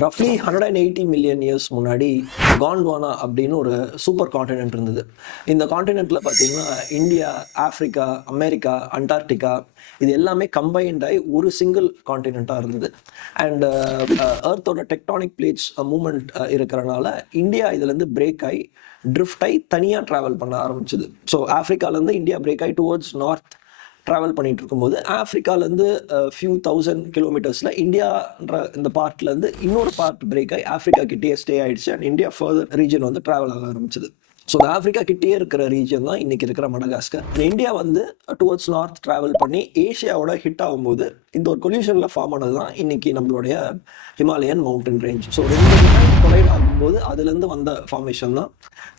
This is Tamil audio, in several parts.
ரஃப்லி 180 மில்லியன் இயர்ஸ் முன்னாடி காண்ட்வானா அப்படின்னு ஒரு சூப்பர் காண்டினென்ட் இருந்தது. இந்த காண்டினென்ட்ல பார்த்தீங்கன்னா இந்தியா, ஆப்பிரிக்கா, அமெரிக்கா, அண்டார்டிகா இது எல்லாமே கம்பைன்ட் ஆகி ஒரு சிங்கிள் காண்டினென்ட்டாக இருந்தது. அண்ட் எர்த்தோட டெக்டானிக் பிளேட்ஸ் மூமெண்ட் இருக்கிறனால இந்தியா இதுலேருந்து பிரேக் ஆகி ட்ரிஃப்ட் ஆகி தனியாக ட்ராவல் பண்ண ஆரம்பிச்சுது. ஸோ ஆஃப்ரிக்காலேருந்து இந்தியா பிரேக் ஆகி டுவர்ட்ஸ் நார்த் ட்ராவல் பண்ணிட்டு இருக்கும்போது ஆஃப்ரிக்காலேருந்து ஃபியூ தௌசண்ட் கிலோமீட்டர்ஸில் இந்தியான்ற இந்த பார்ட்லேருந்து இன்னொரு பார்ட் பிரேக் ஆகி ஆஃப்ரிக்கா கிட்டேயே ஸ்டே ஆயிடுச்சு. அண்ட் இந்தியா ஃபர்தர் ரீஜன் வந்து ட்ராவல் ஆக ஆரம்பிச்சது. ஸோ ஆஃப்ரிக்கா கிட்டேயே இருக்கிற ரீஜன் தான் இன்னைக்கு இருக்கிற மடகாஸ்கர். இந்தியா வந்து டுவர்ட்ஸ் நார்த் ட்ராவல் பண்ணி ஏஷியாவோட ஹிட் ஆகும்போது இந்த ஒரு கொல்யூஷனில் ஃபார்ம் ஆனது தான் இன்னைக்கு நம்மளுடைய ஹிமாலயன் மவுண்டன் ரேஞ்ச். ஸோ ரெண்டு கொலைட் ஆகும்போது அதுலேருந்து வந்த ஃபார்மேஷன் தான்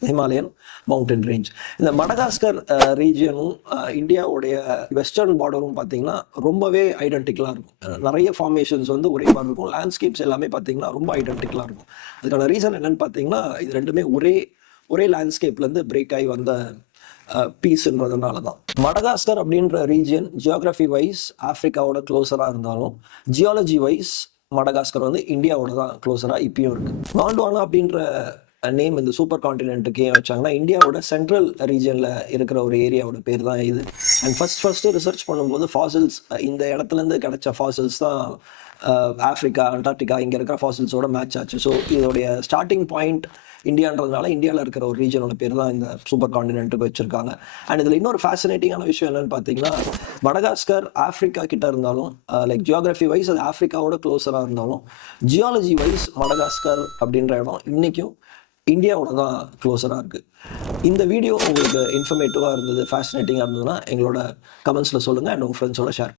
ஹிமாலயன் மவுண்டன் ரேஞ்ச். இந்த மடகாஸ்கர் ரீஜியனும் இந்தியாவுடைய வெஸ்டர்ன் பார்டரும் பார்த்தீங்கன்னா ரொம்பவே ஐடென்டிக்கலாக இருக்கும். நிறைய ஃபார்மேஷன்ஸ் வந்து ஒரே மாதிரி இருக்கும். லேண்ட்ஸ்கேப்ஸ் எல்லாமே பார்த்தீங்கன்னா ரொம்ப ஐடென்டிக்கலாக இருக்கும். அதுக்கான ரீசன் என்னன்னு பார்த்தீங்கன்னா இது ரெண்டுமே ஒரே லேண்ட்ஸ்கேப்லேருந்து பிரேக் ஆகி வந்த பீஸ்ன்றதுனால தான். மடகாஸ்கர் அப்படின்ற ரீஜியன் ஜியோகிராஃபி வைஸ் ஆஃப்ரிக்காவோட க்ளோஸராக இருந்தாலும் ஜியாலஜி வைஸ் மடகாஸ்கர் வந்து இந்தியாவோட தான் க்ளோஸராக இப்பயும் இருக்குது. காண்ட்வானா அப்படின்ற நேம் இந்த சூப்பர் காண்டினென்ட்டுக்கு ஏன் வச்சாங்கன்னா இந்தியாவோட சென்ட்ரல் ரீஜனில் இருக்கிற ஒரு ஏரியாவோட பேர் தான் இது. அண்ட் ஃபஸ்ட்டு ரிசர்ச் பண்ணும்போது ஃபாசில்ஸ் இந்த இடத்துலேருந்து கிடைச்ச ஃபாசில்ஸ் தான் ஆஃப்ரிக்கா, அண்டார்டிகா இங்கே இருக்கிற ஃபாசில்ஸோட மேட்ச் ஆச்சு. ஸோ இதோடைய ஸ்டார்டிங் பாயிண்ட் இந்தியான்றதுனால இந்தியாவில் இருக்கிற ஒரு ரீஜனோட பேர் தான் இந்த சூப்பர் காண்டினென்ட்டுக்கு வச்சுருக்காங்க. அண்ட் இதில் இன்னொரு ஃபேசினேட்டிங்கான விஷயம் என்னென்னு பார்த்தீங்கன்னா மடகாஸ்கர் ஆஃப்ரிக்கா கிட்ட இருந்தாலும் லைக் ஜியோகிராஃபி வைஸ் அது ஆஃப்ரிக்காவோட க்ளோஸராக இருந்தாலும் ஜியாலஜி வைஸ் மடகாஸ்கர் அப்படின்ற இடம் இன்றைக்கும் இந்தியாவோட தான் க்ளோஸராக இருக்குது. இந்த வீடியோ உங்களுக்கு இன்ஃபர்மேட்டிவாக இருந்தது, ஃபேசினேட்டிங்காக இருந்ததுன்னா எங்களோட கமெண்ட்ஸில் சொல்லுங்கள் அண்ட் உங்கள் ஃப்ரெண்ட்ஸோட ஷேர்